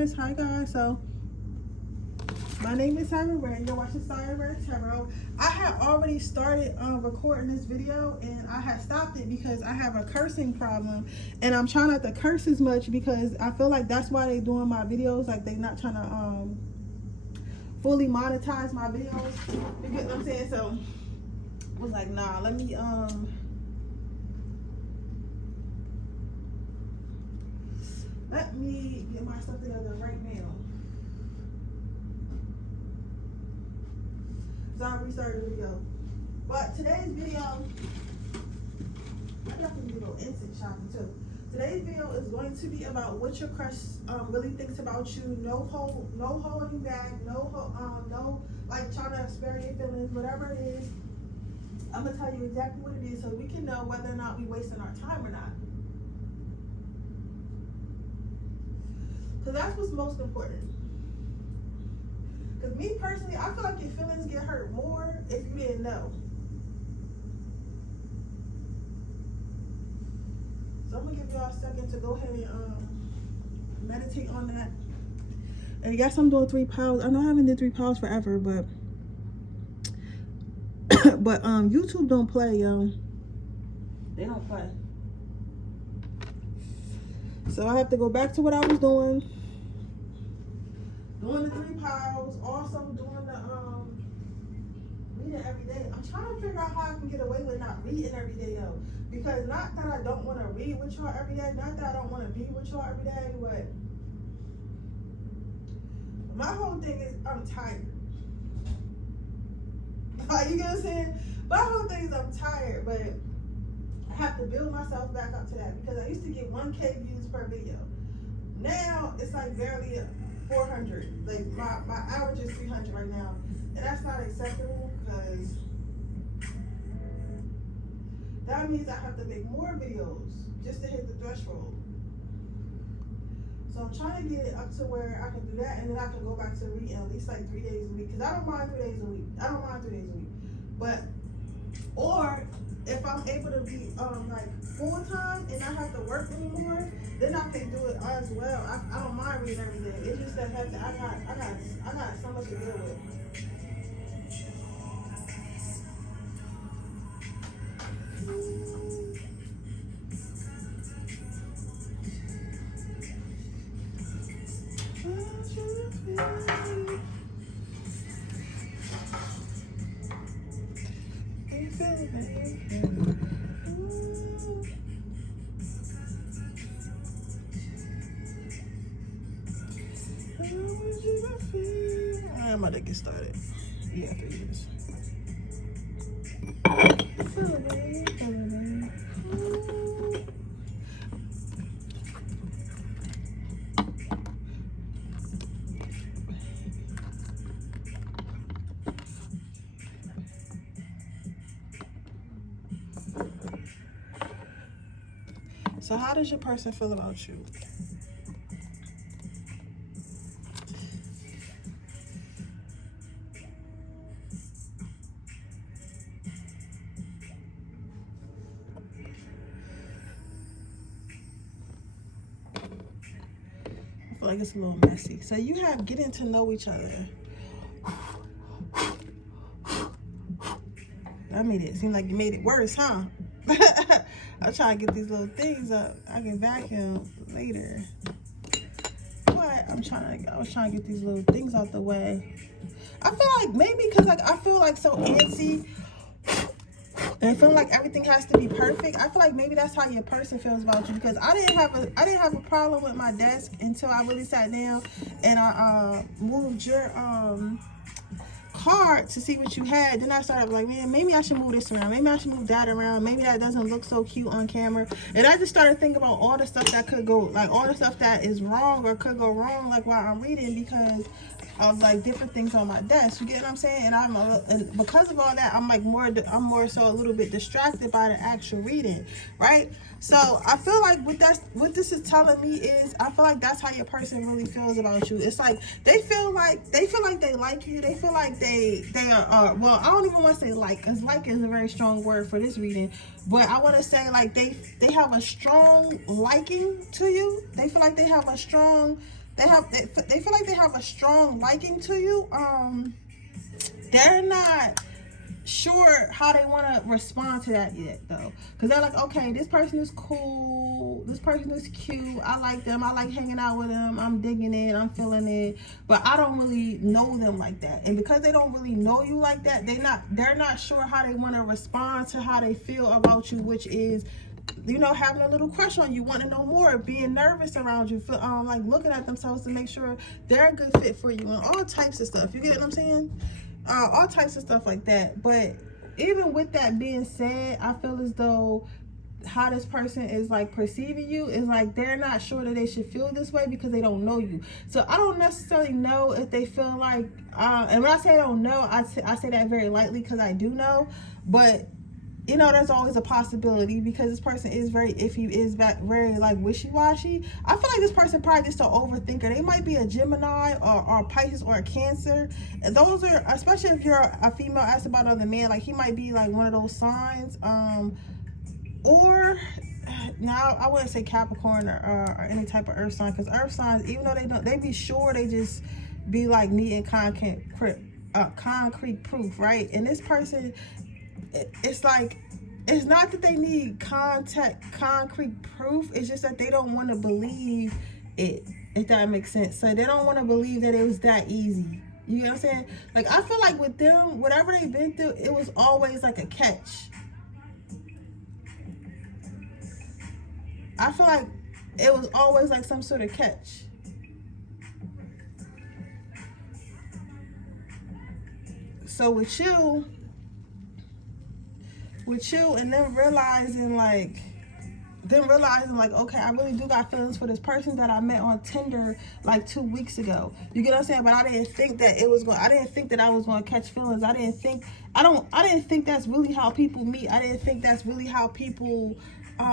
guys. Hi guys. So my name is Siren. You're watching Siren Tarot. I had already started recording this video and I had stopped it because I have a cursing problem and I'm trying not to curse as much because I feel like that's why they doing my videos. Like they not trying to fully monetize my videos. You get what I'm saying? So I was like, nah, let me get myself together right now. So I restarted the video. But today's video, I definitely do a little instant shopping too. Today's video is going to be about what your crush really thinks about you. No holding back, no like trying to spare your feelings, whatever it is. I'm gonna tell you exactly what it is so we can know whether or not we wasting our time or not. Because that's what's most important. Because me personally, I feel like your feelings get hurt more if you didn't know. So I'm going to give y'all a second to go ahead and meditate on that. And yes, I'm doing 3 piles. I know I haven't did 3 piles forever, but but YouTube don't play, yo. They don't play. So I have to go back to what I was doing. Doing the 3 piles, also doing the reading every day. I'm trying to figure out how I can get away with not reading every day though. Because not that I don't want to read with y'all every day, not that I don't want to be with y'all every day, but my whole thing is I'm tired. You get what I'm saying? My whole thing is I'm tired, but I have to build myself back up to that because I used to get 1K views per video. Now it's like barely 400. Like my average is 300 right now, and that's not acceptable because that means I have to make more videos just to hit the threshold. So I'm trying to get it up to where I can do that, and then I can go back to reading at least like 3 days a week. Because I don't mind 3 days a week. I don't mind 3 days a week. But, or if I'm able to be like full time and not have to work anymore, then I can do it as well. I don't mind reading every day. It's just that I got so much to deal with. I'm about to get started. Yeah, 3 years. So how does your person feel about you? I feel like it's a little messy. So you have getting to know each other. That made it seem like you made it worse, huh? I'm trying to get these little things up. I can vacuum later. But I was trying to get these little things out the way. I feel like maybe because like I feel like so antsy and I feel like everything has to be perfect. I feel like maybe that's how your person feels about you because I didn't have a problem with my desk until I really sat down and I moved your card to see what you had. Then I started like, man, maybe I should move this around, maybe I should move that around, maybe that doesn't look so cute on camera. And I just started thinking about all the stuff that could go, like all the stuff that is wrong or could go wrong, like while I'm reading, because of like different things on my desk. You get what I'm saying? And and because of all that, I'm more so a little bit distracted by the actual reading, right? So I feel like what this is telling me is I feel like that's how your person really feels about you. It's like they feel like they like you. They feel like they are well, I don't even want to say like, because like is a very strong word for this reading, but I want to say like they have a strong liking to you. They feel like they have a strong they feel like they have a strong liking to you. They're not sure how they want to respond to that yet, though, because they're like, okay, this person is cool, this person is cute, I like them, I like hanging out with them, I'm digging it, I'm feeling it, but I don't really know them like that. And because they don't really know you like that, they're not sure how they want to respond to how they feel about you, which is, you know, having a little crush on you, wanting to know more, being nervous around you, feel, like looking at themselves to make sure they're a good fit for you, and all types of stuff. You get what I'm saying? All types of stuff like that. But even with that being said, I feel as though how this person is like perceiving you is like they're not sure that they should feel this way because they don't know you. So I don't necessarily know if they feel like and when I say I don't know, I say that very lightly because I do know, but you know, there's always a possibility because this person is very iffy, is very like wishy-washy. I feel like this person probably just an overthinker. They might be a Gemini or a Pisces or a Cancer. And those are, especially if you're a female asked about another man, like he might be like one of those signs. Or now I wouldn't say Capricorn or any type of earth sign, because earth signs, even though they be sure, they just be like needing concrete proof, right? And this person, it's like, it's not that they need concrete proof, it's just that they don't want to believe it, if that makes sense. So they don't want to believe that it was that easy. You know what I'm saying? Like, I feel like with them, whatever they've been through, it was always like a catch. I feel like it was always like some sort of catch. So with you and them realizing like, okay, I really do got feelings for this person that I met on Tinder like 2 weeks ago. You get what I'm saying? But I didn't think that I didn't think that I was going to catch feelings. I didn't think that's really how people meet. I didn't think that's really how people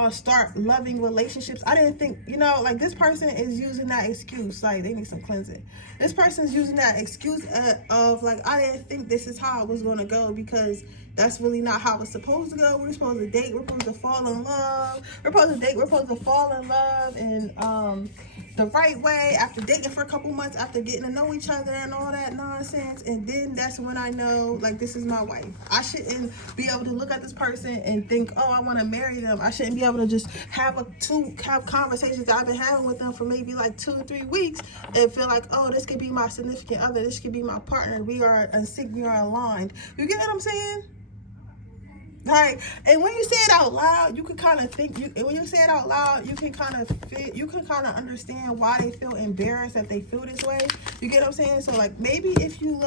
start loving relationships. I didn't think, you know, like this person is using that excuse, like they need some cleansing. This person's using that excuse of like, I didn't think this is how it was going to go, because that's really not how it's supposed to go. We're supposed to date, we're supposed to fall in love, we're supposed to date, we're supposed to fall in love and the right way, after dating for a couple months, after getting to know each other and all that nonsense. And then that's when I know, like, this is my wife. I shouldn't be able to look at this person and think, oh, I want to marry them. I shouldn't be able to just have conversations that I've been having with them for maybe like 2 or 3 weeks and feel like, oh, this could be my significant other, this could be my partner, we are in sync, we are aligned. You get what I'm saying? Right. And when you say it out loud, you can kind of think, when you say it out loud, you can kind of understand why they feel embarrassed that they feel this way. You get what I'm saying? So like, maybe if you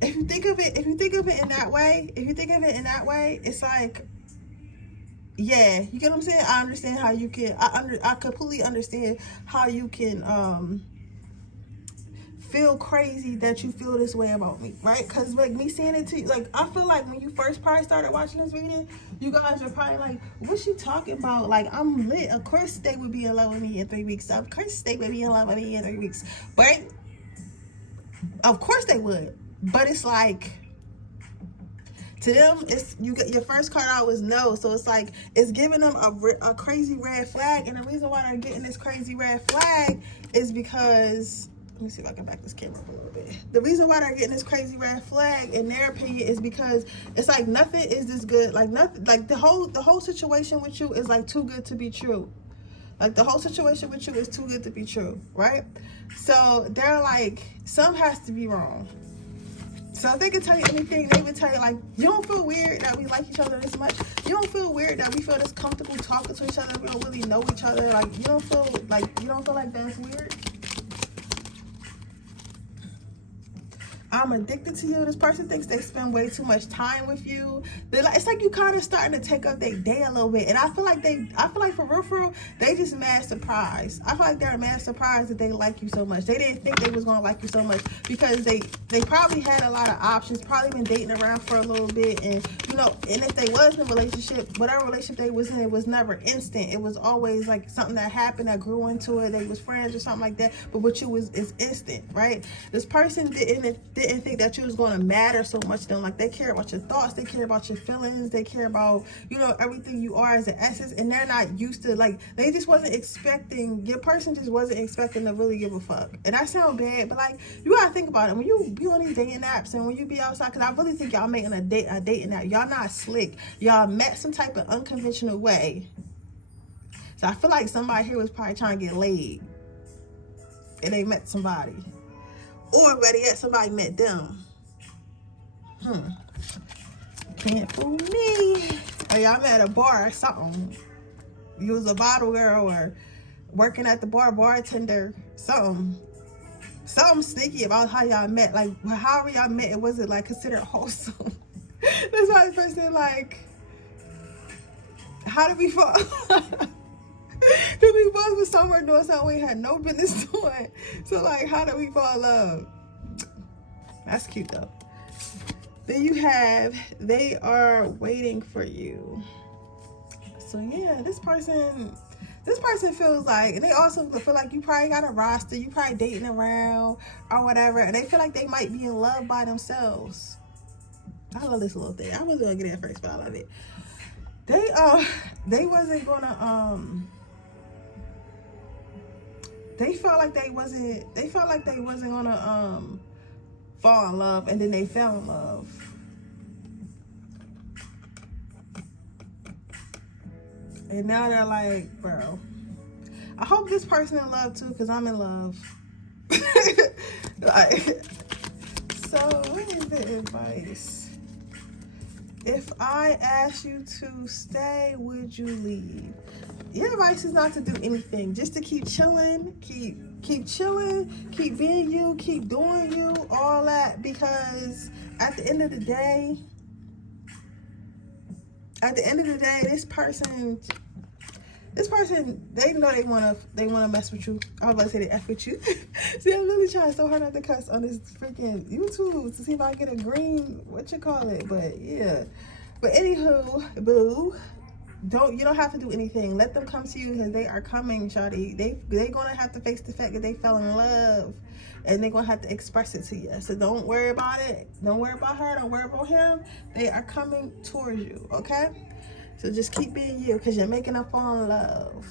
think of it in that way, it's like, yeah, you get what I'm saying? I understand how you can, I completely understand how you can, feel crazy that you feel this way about me, right? Because like me seeing it to you, like I feel like when you first probably started watching this video, you guys are probably like, what's she talking about? Like, I'm lit. Of course they would be in love with me in 3 weeks. Of course they would be in love with me in 3 weeks. But of course they would. But it's like, to them, it's your first card out was no. So it's like, it's giving them a crazy red flag. And the reason why they're getting this crazy red flag is because, let me see if I can back this camera up a little bit. The reason why they're getting this crazy red flag, in their opinion, is because it's like nothing is this good. Like nothing, like the whole situation with you is like too good to be true. Like the whole situation with you is too good to be true, right? So they're like, something has to be wrong. So if they could tell you anything, they would tell you, like, you don't feel weird that we like each other this much. You don't feel weird that we feel this comfortable talking to each other. We don't really know each other. Like, you don't feel like that's weird. I'm addicted to you. This person thinks they spend way too much time with you. It's like you kind of starting to take up their day a little bit. And I feel like for real, they just mad surprised. I feel like they're mad surprised that they like you so much. They didn't think they was going to like you so much because they probably had a lot of options, probably been dating around for a little bit. And, you know, and if they was in a relationship, whatever relationship they was in, it was never instant. It was always like something that happened that grew into it. They was friends or something like that. But with you is instant, right? This person didn't didn't think that you was going to matter so much to them. Like, they care about your thoughts, they care about your feelings, they care about, you know, everything you are as an essence, and they're not used to, like, they just wasn't expecting, your person just wasn't expecting to really give a fuck. And that sounds bad, but like, you gotta think about it. When you be on these dating apps and when you be outside, because I really think y'all making a dating app, y'all not slick. Y'all met some type of unconventional way. So I feel like somebody here was probably trying to get laid, and they met somebody. Or better yet, somebody met them. Can't fool me. Or y'all met at a bar or something. You was a bottle girl or working at the bar, bartender, something sneaky about how y'all met. Like, however y'all met, it wasn't like considered wholesome. That's why this person, like, how did we fall? We both was somewhere doing something we had no business doing. So, like, how did we fall in love? That's cute, though. Then you have, they are waiting for you. So, yeah, this person feels like, and they also feel like you probably got a roster, you probably dating around or whatever, and they feel like they might be in love by themselves. I love this little thing. I wasn't gonna get it at first, but I love it. They wasn't gonna, they felt like they wasn't gonna fall in love, and then they fell in love. And now they're like, bro, I hope this person in love too, because I'm in love. Like, so what is the advice? If I ask you to stay, would you leave? Your advice is not to do anything, just to keep chilling, keep chilling, keep being you, keep doing you, all that, because at the end of the day, this person, they know they wanna mess with you. I was about to say they F with you. See, I'm really trying so hard not to cuss on this freaking YouTube to see if I get a green, but yeah. But anywho, boo, you don't have to do anything. Let them come to you, because they are coming, shawty. They gonna have to face the fact that they fell in love, and they're gonna have to express it to you. So don't worry about it. Don't worry about her. Don't worry about him. They are coming towards you, okay? So just keep being you, because you're making them fall in love.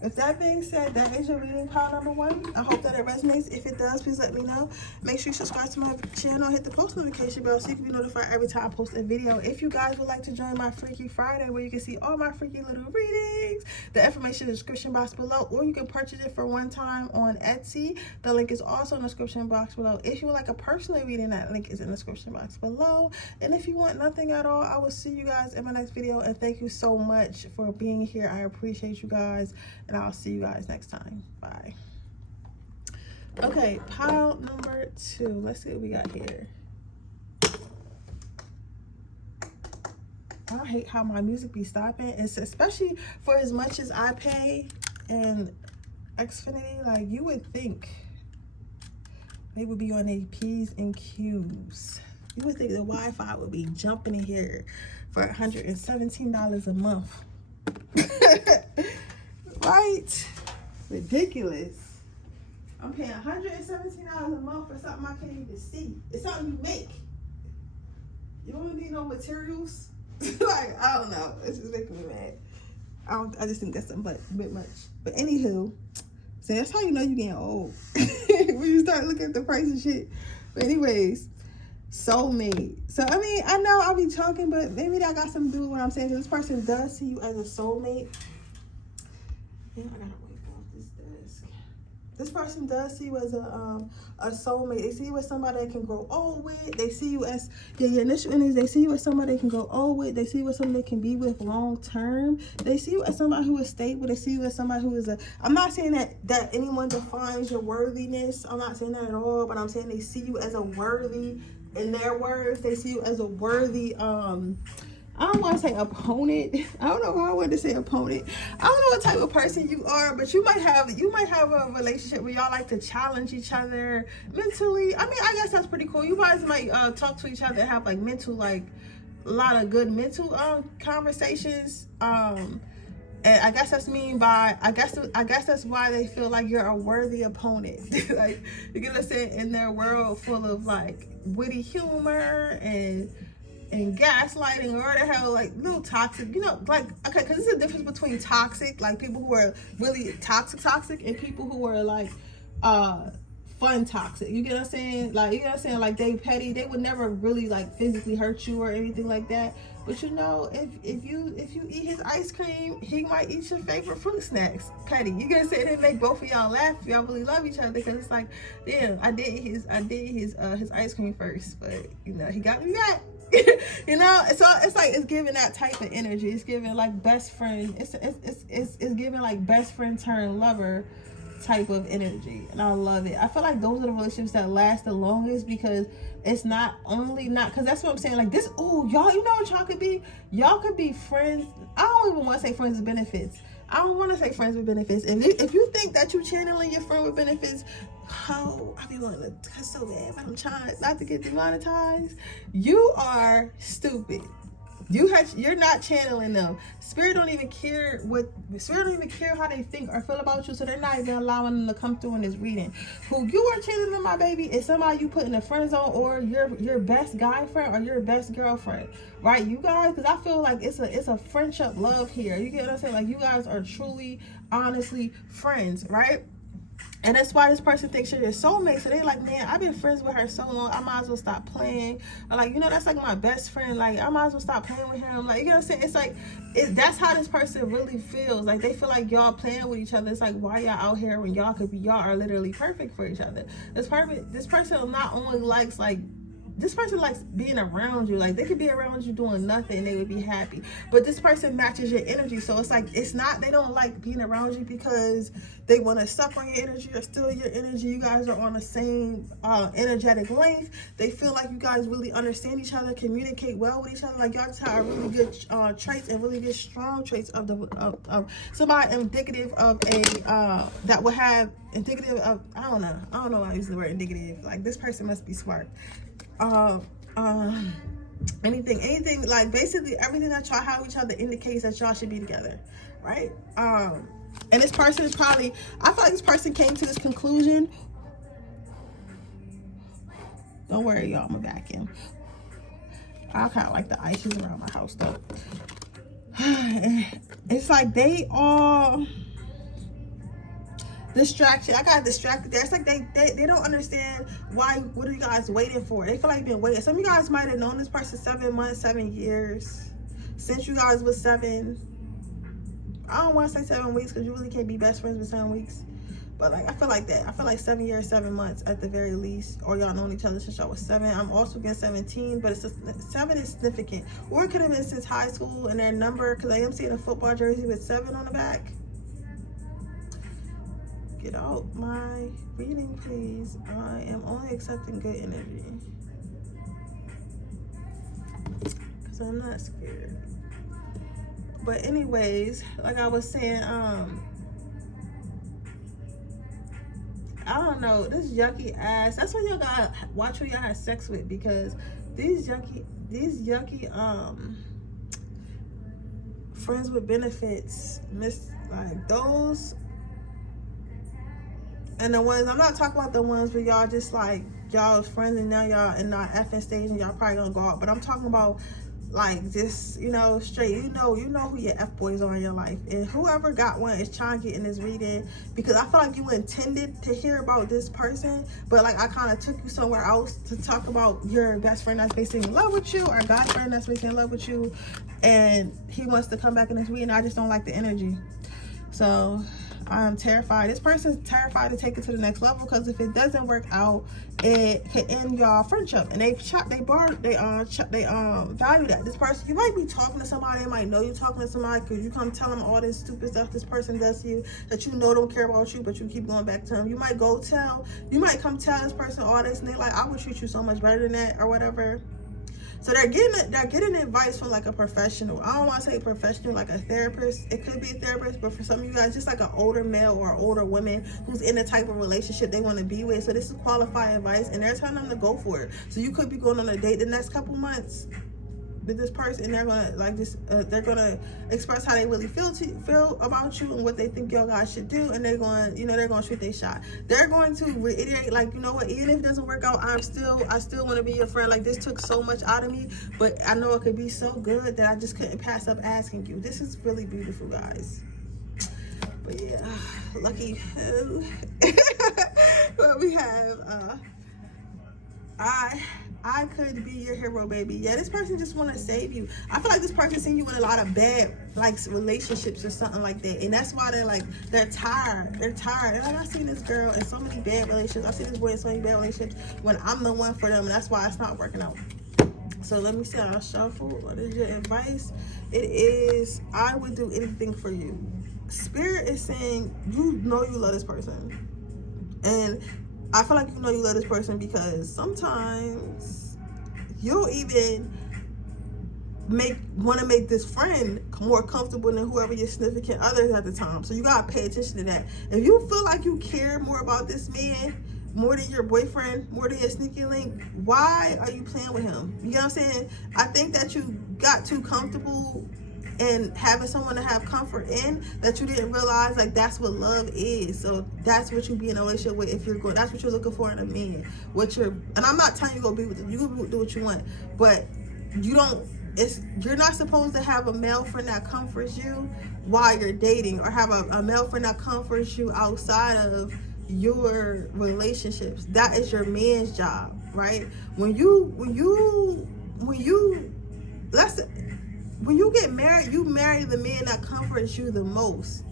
With that being said, that is your reading pile number 1. I hope that it resonates. If it does, please let me know. Make sure you subscribe to my channel. Hit the post notification bell so you can be notified every time I post a video. If you guys would like to join my Freaky Friday, where you can see all my freaky little readings, the information in the description box below, or you can purchase it for one time on Etsy. The link is also in the description box below. If you would like a personal reading, that link is in the description box below. And if you want nothing at all, I will see you guys in my next video. And thank you so much for being here. I appreciate you guys. And I'll see you guys next time. Bye. Okay, pile number 2. Let's see what we got here. I hate how my music be stopping. It's especially for as much as I pay in Xfinity. Like, you would think they would be on their P's and Q's. You would think the Wi-Fi would be jumping in here for $117 a month. Right? Ridiculous. I'm paying $117 a month for something I can't even see. It's something you make. You don't need no materials. Like, I don't know. It's just making me mad. I just think that's a bit much. But anywho, so that's how you know you're getting old. When you start looking at the price of shit. But anyways, soulmate. So, I mean, I know I'll be talking, but maybe that got something to do with what I'm saying. So this person does see you as a soulmate. I gotta wait off this desk. This person does see you as a soulmate. They see you as somebody they can grow old with. They see you as your initial innings. They see you as somebody they can grow old with. They see you as somebody they can be with long term. They see you as somebody who is stable. They see you as somebody who is I'm not saying that anyone defines your worthiness. I'm not saying that at all. But I'm saying they see you as a worthy, in their words, they see you as a worthy I don't want to say opponent. I don't know how I want to say opponent. I don't know what type of person you are, but you might have a relationship where y'all like to challenge each other mentally. I mean, I guess that's pretty cool. You guys might talk to each other and have like mental, like a lot of good mental conversations. And I guess I guess that's why they feel like you're a worthy opponent. Like, you get what I'm saying? In their world full of like witty humor and gaslighting, or the hell, like little toxic, you know, like, okay, because there's a difference between toxic, like people who are really toxic, and people who are like fun toxic. You get what I'm saying? Like, you know what I'm saying? Like, they petty, they would never really like physically hurt you or anything like that. But you know, if you eat his ice cream, he might eat your favorite fruit snacks. Petty. You get what I'm saying? It make both of y'all laugh if y'all really love each other, because it's like, damn, I did his ice cream first, but you know, he got me back. You know, so it's like, it's giving that type of energy. It's giving like best friend. It's giving like best friend turn lover type of energy, and I love it. I feel like those are the relationships that last the longest, because it's not only not, because that's what I'm saying, like this, oh y'all, you know what y'all could be? Y'all could be friends. I don't even want to say friends with benefits. I don't want to say friends with benefits. If you think that you channeling your friend with benefits, oh, I be wanting to cuss so bad, but I'm trying not to get demonetized. You are stupid. You're not channeling them. Spirit don't even care how they think or feel about you, so they're not even allowing them to come through in this reading. Who you are channeling, my baby, is somebody you put in a friend zone, or your best guy friend or your best girlfriend, right? You guys, because I feel like it's a friendship love here. You get what I'm saying? Like, you guys are truly, honestly friends, right? And that's why this person thinks you're your soulmate. So they like, man, I've been friends with her so long, I might as well stop playing. Or like, you know, that's like my best friend. Like, I might as well stop playing with him. Like, you know what I'm saying? It's like, that's how this person really feels. Like, they feel like y'all playing with each other. It's like, why y'all out here when y'all are literally perfect for each other? This person not only likes, like, this person likes being around you. Like, they could be around you doing nothing and they would be happy. But this person matches your energy. So it's like, it's not, they don't like being around you because they want to suck on your energy or steal your energy. You guys are on the same energetic length. They feel like you guys really understand each other, communicate well with each other. Like, y'all just have really good traits and really good strong traits of somebody indicative of a that would have indicative of, I don't know why I use the word indicative. Like, this person must be smart. Anything, like, basically everything that y'all have with each other indicates that y'all should be together, right? And this person is probably, I feel like this person came to this conclusion. Don't worry, y'all, I'm a vacuum. I kind of like the ices around my house, though. It's like they all distraction. I got distracted there. It's like they don't understand why. What are you guys waiting for? They feel like you've been waiting. Some of you guys might have known this person 7 months, 7 years, since you guys was 7. I don't want to say 7 weeks, because you really can't be best friends with 7 weeks. But like, I feel like that. I feel like 7 years, 7 months at the very least. Or y'all known each other since y'all was 7. I'm also getting 17, but it's just 7 is significant. Or it could have been since high school, and their number, because I am seeing a football jersey with 7 on the back. Get out my reading, please. I am only accepting good energy, because I'm not scared. But anyways, like I was saying, I don't know, this yucky ass, that's why y'all gotta watch who y'all have sex with, because these yucky friends with benefits, like those. And the ones, I'm not talking about the ones where y'all just like, y'all friends and now y'all in that effing stage and y'all probably gonna go out. But I'm talking about like just, you know, straight, you know who your F-boys are in your life. And whoever got one is trying to get in this reading, because I feel like you intended to hear about this person, but like I kind of took you somewhere else to talk about your best friend that's basically in love with you, or guy friend that's basically in love with you, and he wants to come back in this reading. I just don't like the energy. So I'm terrified. This person's terrified to take it to the next level, because if it doesn't work out, it could end y'all friendship. And they value that. This person, you might be talking to somebody, they might know you talking to somebody, because you come tell them all this stupid stuff this person does to you that you know don't care about you, but you keep going back to them. You might come tell this person all this, and they're like, I would treat you so much better than that, or whatever. So they're getting advice from like a professional. I don't want to say professional like a therapist. It could be a therapist, but for some of you guys, just like an older male or older woman who's in the type of relationship they want to be with. So this is qualified advice, and they're telling them to go for it. So you could be going on a date the next couple months. with this person, and they're gonna like this. They're gonna express how they really feel about you and what they think y'all guys should do, and they're going, they're gonna shoot their shot. They're going to reiterate, like, you know what? Even if it doesn't work out, I still want to be your friend. Like, this took so much out of me, but I know it could be so good that I just couldn't pass up asking you. This is really beautiful, guys. But yeah, lucky who. But we have I could be your hero, baby. Yeah, this person just want to save you. I feel like this person seen you in a lot of bad, like, relationships or something like that, and that's why they're tired. They're tired. And like, I've seen this girl in so many bad relationships. I've seen this boy in so many bad relationships when I'm the one for them, and that's why it's not working out. So let me see. I'll shuffle. What is your advice? It is, I would do anything for you. Spirit is saying you know you love this person, and I feel like you know you love this person because sometimes you'll even want to make this friend more comfortable than whoever your significant other is at the time. So you gotta pay attention to that. If you feel like you care more about this man, more than your boyfriend, more than your sneaky link, why are you playing with him? You know what I'm saying? I think that you got too comfortable and having someone to have comfort in that you didn't realize, like, that's what love is. So that's what you be in a relationship with. If you're going, that's what you're looking for in a man. And I'm not telling you go be with them. You can do what you want, but you're not supposed to have a male friend that comforts you while you're dating, or have a male friend that comforts you outside of your relationships. That is your man's job, right? When you get married, you marry the man that comforts you the most.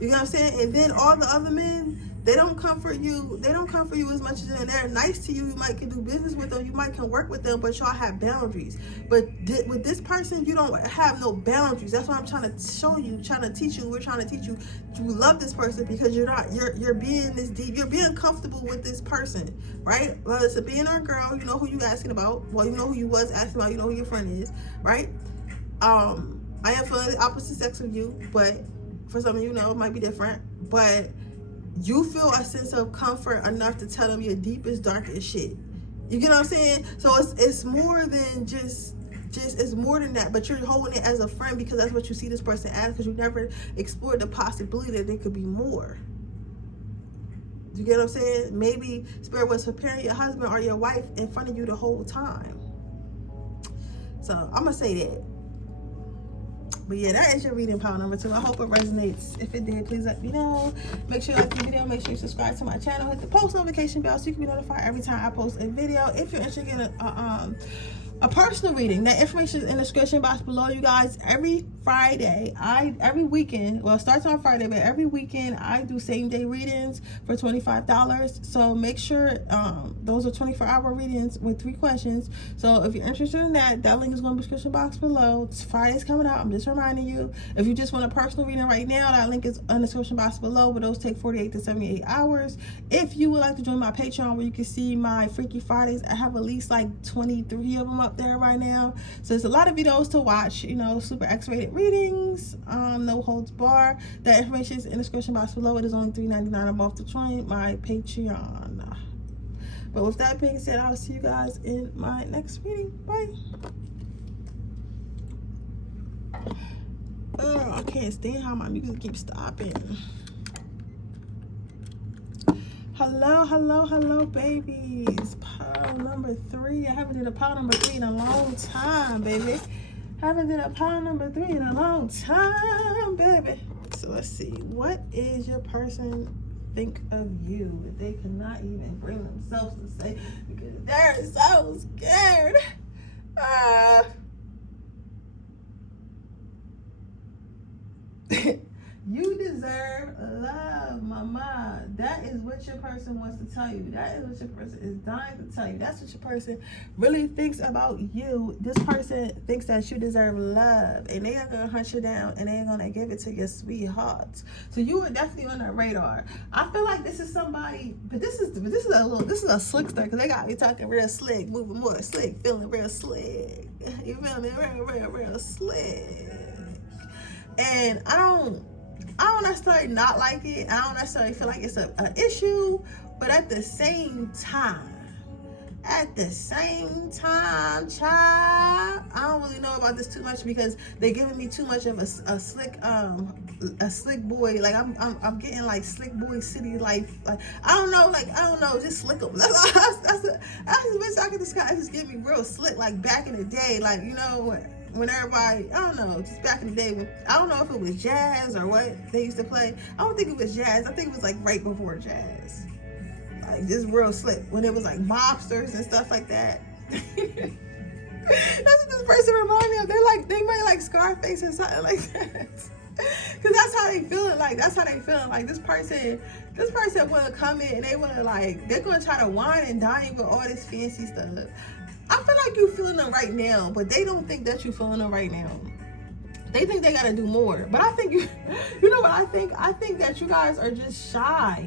You know what I'm saying? And then all the other men, they don't comfort you. They don't comfort you as much as them. They're nice to you. You might can do business with them. You might can work with them, but y'all have boundaries. But with this person, you don't have no boundaries. That's what I'm trying to show you, trying to teach you. We're trying to teach you to love this person because you're being this deep. You're being comfortable with this person, right? Well, it's a being or a girl. You know who you asking about. Well, you know who you was asking about. You know who your friend is, right? I am feeling the opposite sex of you, but for some of you, it might be different. But you feel a sense of comfort enough to tell them your deepest, darkest shit. You get what I'm saying? So it's more than just it's more than that. But you're holding it as a friend because that's what you see this person as, because you never explored the possibility that there could be more. You get what I'm saying? Maybe Spirit was preparing your husband or your wife in front of you the whole time. So I'm gonna say that. But yeah, that is your reading pile number 2. I hope it resonates. If it did, please let me know. Make sure you like the video. Make sure you subscribe to my channel. Hit the post notification bell so you can be notified every time I post a video. If you're interested in a personal reading, that information is in the description box below, you guys. Every Friday, every weekend, well, it starts on Friday, but every weekend I do same day readings for $25. So make sure those are 24-hour readings with 3 questions. So if you're interested in that link is going to be in the description box below. It's Friday's coming out. I'm just reminding you. If you just want a personal reading right now, that link is in the description box below, but those take 48 to 78 hours. If you would like to join my Patreon where you can see my Freaky Fridays, I have at least like 23 of them up there right now. So there's a lot of videos to watch, super X-rated readings, no holds bar. That information is in the description box below. It is only $3.99 a month to join my Patreon. But with that being said, I'll see you guys in my next reading. Bye. I can't stand how my music keeps stopping. Hello, babies. Pile number 3. I haven't did a pile number 3 in a long time, baby. Haven't did a pile number 3 in a long time, baby. So let's see. What is your person think of you? They cannot even bring themselves to say because they're so scared. You deserve love, mama. That is what your person wants to tell you. That is what your person is dying to tell you. That's what your person really thinks about you. This person thinks that you deserve love, and they are gonna hunt you down, and they're gonna give it to your sweetheart. So you are definitely on their radar. I feel like this is somebody, but this is a slickster, because they got me talking real slick, moving more slick, feeling real slick. You feel me? Real slick. And I don't necessarily not like it. I don't necessarily feel like it's an issue, but at the same time, At the same time, child, I don't really know about this too much because they're giving me too much of a slick boy. Like I'm getting like slick boy city life. Like I don't know, just slick up. That's the best I can describe. Just give me real slick, like back in the day, like you know when everybody, I don't know, just back in the day when I don't know if it was jazz or what they used to play. I don't think it was jazz. I think it was like right before jazz. Like just real slick when it was like mobsters and stuff like that. That's what this person reminds me of. They might like Scarface or something like that. Cause that's how they feeling. Like that's how they feeling. Like this person wanna come in and they wanna like they're gonna try to wine and dine with all this fancy stuff. I feel like you feeling them right now, but they don't think that you feeling them right now. They think they gotta do more. But I think you know what I think? I think that you guys are just shy.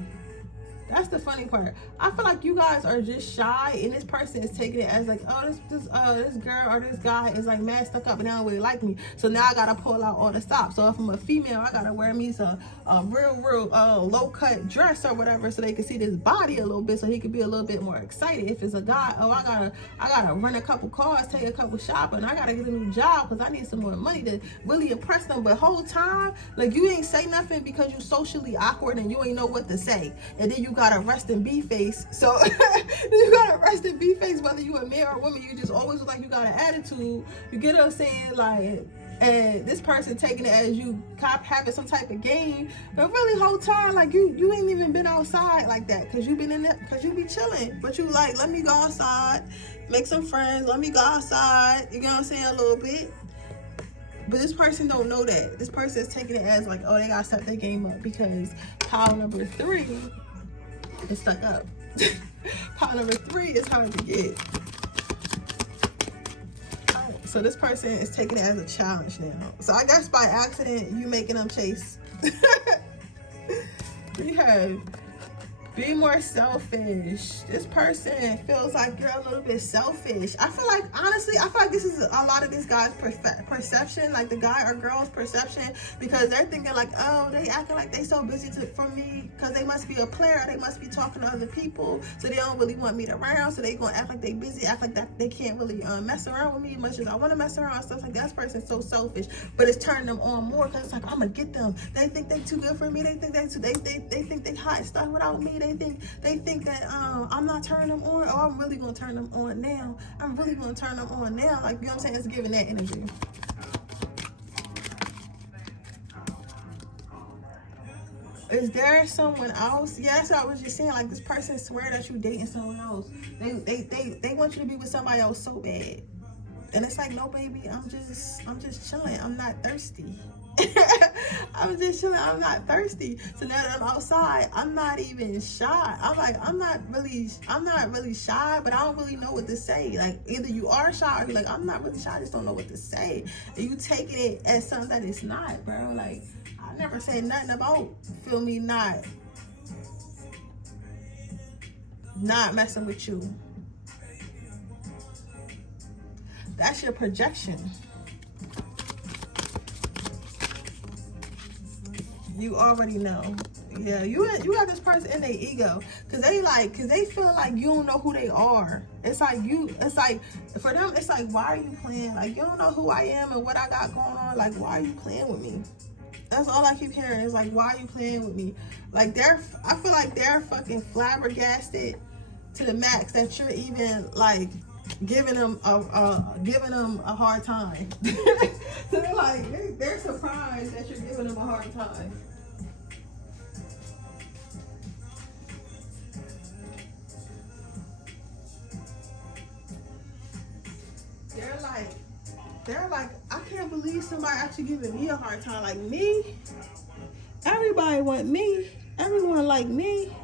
That's the funny part. I feel like you guys are just shy, and this person is taking it as like, oh, this girl or this guy is like mad stuck up and they don't really like me. So now I gotta pull out all the stops. So if I'm a female, I gotta wear me some real low cut dress or whatever, so they can see this body a little bit, so he could be a little bit more excited. If it's a guy, oh, I gotta rent a couple cars, take a couple shopping. I gotta get a new job because I need some more money to really impress them. But whole time, like you ain't say nothing because you socially awkward and you ain't know what to say, and then you got a resting B face. So you got a resting B face, whether you a man or a woman, you just always look like you got an attitude. You get what I'm saying? Like, and this person taking it as you having some type of game, but really whole time like you ain't even been outside like that, because you been in there because you be chilling, but you like, let me go outside, make some friends, let me go outside, you know what I'm saying, a little bit. But this person don't know that. This person is taking it as like, oh, they gotta step their game up because pile number 3 is stuck up. Pile number 3 is hard to get. So this person is taking it as a challenge now. So I guess by accident, you making them chase. We have be more selfish. This person feels like you're a little bit selfish. I feel like, honestly, this is a lot of this guy's perception, like the guy or girl's perception, because they're thinking like, oh, they acting like they so busy for me because they must be a player. They must be talking to other people, so they don't really want me around. So they gonna act like they busy, act like that they can't really mess around with me as much as I want to mess around and stuff like that. This person's so selfish, but it's turning them on more because it's like, I'm gonna get them. They think they too good for me. They think they think they hot stuff without me. They think that I'm not turning them on. Oh, I'm really gonna turn them on now. I'm really gonna turn them on now. Like, you know what I'm saying? It's giving that energy. Is there someone else? Yeah, that's what I was just saying. Like, this person swear that you dating someone else. They want you to be with somebody else so bad. And it's like, no, baby, I'm just chilling. I'm not thirsty. I'm just chilling. I'm not thirsty. So now that I'm outside, I'm not even shy. I'm not really shy, but I don't really know what to say. Like, either you are shy or you're like, I'm not really shy, I just don't know what to say. And you taking it as something that it's not, bro. Like, I never said nothing about, feel me, not messing with you. That's your projection. You already know. Yeah, you got this person in their ego, cause they feel like you don't know who they are. It's like for them, it's like, why are you playing? Like, you don't know who I am and what I got going on. Like, why are you playing with me? That's all I keep hearing is like, why are you playing with me? Like, I feel like they're fucking flabbergasted to the max that you're even like giving them a hard time. So they're like, they're surprised that you're giving them a hard time. They're like, I can't believe somebody actually giving me a hard time. Like, me? Everybody want me. Everyone like me.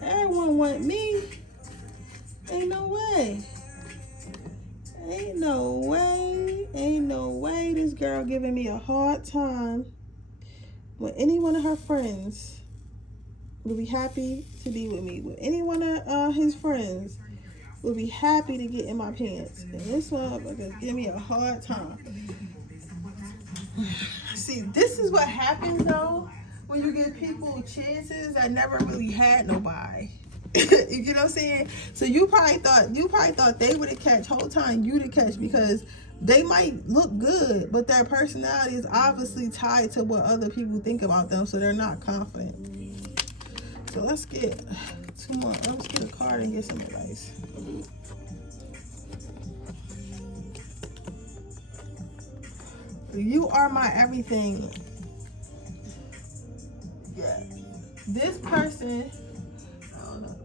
Everyone want me. Ain't no way. Ain't no way. Ain't no way this girl giving me a hard time when any one of her friends will be happy to be with me. When any one of his friends will be happy to get in my pants. And this motherfucker give me a hard time. See, this is what happens though when you give people chances that never really had nobody. You know what I'm saying? So you probably thought they would have catch, whole time you to catch, because they might look good, but their personality is obviously tied to what other people think about them, so they're not confident. So let's get two more. Let's get a card and get some advice. You are my everything. Yeah. This person, I don't know.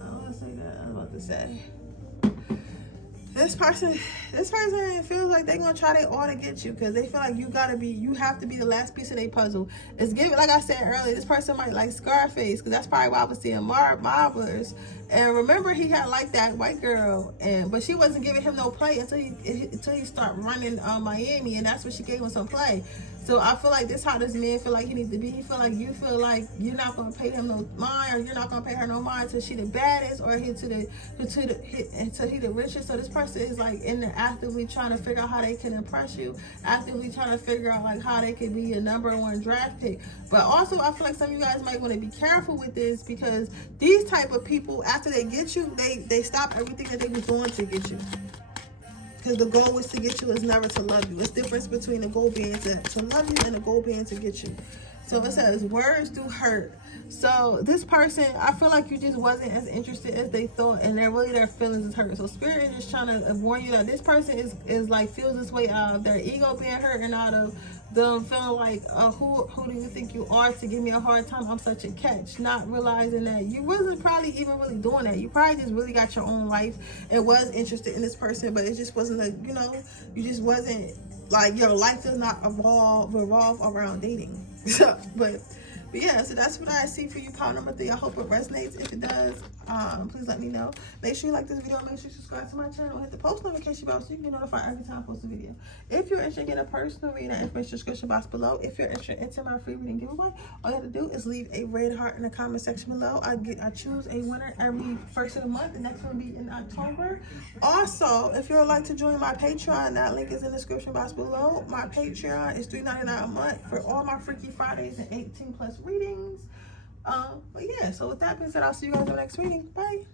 I don't want to say that. I was about to say. This person feels like they're gonna try their all to get you, because they feel like you have to be the last piece of their puzzle. It's given, like I said earlier, this person might like Scarface, because that's probably why I was seeing marblers. And remember, he had like that white girl, but she wasn't giving him no play until he started running Miami, and that's when she gave him some play. So I feel like this how this man feel like he needs to be. He feel like you're not gonna pay him no mind, or you're not gonna pay her no mind until she the baddest, or until he the richest. So this person is like in there actively trying to figure out how they can impress you, actively trying to figure out like how they could be your #1 draft pick. But also I feel like some of you guys might want to be careful with this, because these type of people, after they get you, they stop everything that they was doing to get you. Because the goal is to get you, is never to love you. It's the difference between the goal being to love you and the goal being to get you. So it says words do hurt. So this person, I feel like you just wasn't as interested as they thought, and their feelings is hurt. So Spirit is just trying to warn you that this person is like feels this way out of their ego being hurt, and out of them feeling like, who do you think you are to give me a hard time? I'm such a catch. Not realizing that you wasn't probably even really doing that. You probably just really got your own life and was interested in this person, but it just wasn't like, you just wasn't like, your life does not revolve around dating. But yeah, so that's what I see for you, pile number 3. I hope it resonates. If it does, please let me know. Make sure you like this video. Make sure you subscribe to my channel. Hit the post notification bell so you can get notified every time I post a video. If you're interested in getting a personal reading, information description box below. If you're interested in my free reading giveaway, all you have to do is leave a red heart in the comment section below. I choose a winner every first of the month. The next one will be in October. Also, if you would like to join my Patreon, that link is in the description box below. My Patreon is $3.99 a month for all my Freaky Fridays and 18+ readings. But yeah, so with that being said, I'll see you guys in the next reading. Bye.